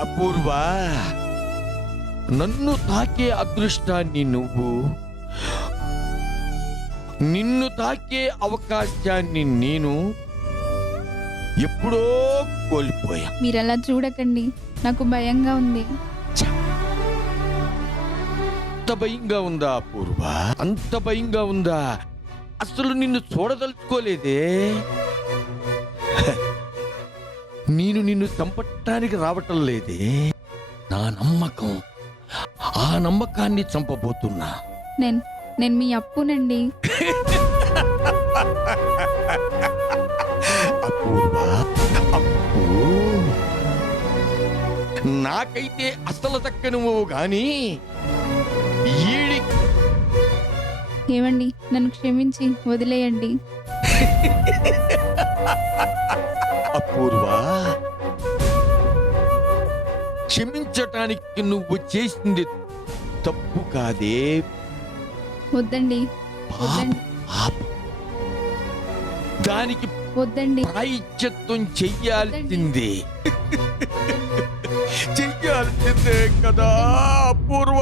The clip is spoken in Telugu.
అపూర్వ, నన్ను తాకే అదృష్టాన్ని నువ్వు, నిన్ను తాకే అవకాశాన్ని నేను ఎప్పుడో కోల్పోయా. మీరలా చూడకండి, నాకు భయంగా ఉంది. అంత భయంగా ఉందా అపూర్వ? అంత భయంగా ఉందా? అసలు నిన్ను చూడదలుచుకోలేదే. నేను నిన్ను చంపటానికి రావటం లేదే. నా నమ్మకం, ఆ నమ్మకాన్ని చంపబోతున్నా. నేను మీ అప్పునండి. అపూర్వ, అప్పు నాకైతే అసలు దక్కనువు గాని ఈడి. ఏమండి, నన్ను క్షమించి వదిలేయండి. అపూర్వ, క్షమించటానికి నువ్వు చేసింది తప్పు కాదే. వద్దండి, వద్దండి, పాపం. దానికి వద్దండి. ప్రాయశ్చిత్తం చెయ్యాల్సిందే. చెయ్యాల్సిందే కదా అపూర్వ.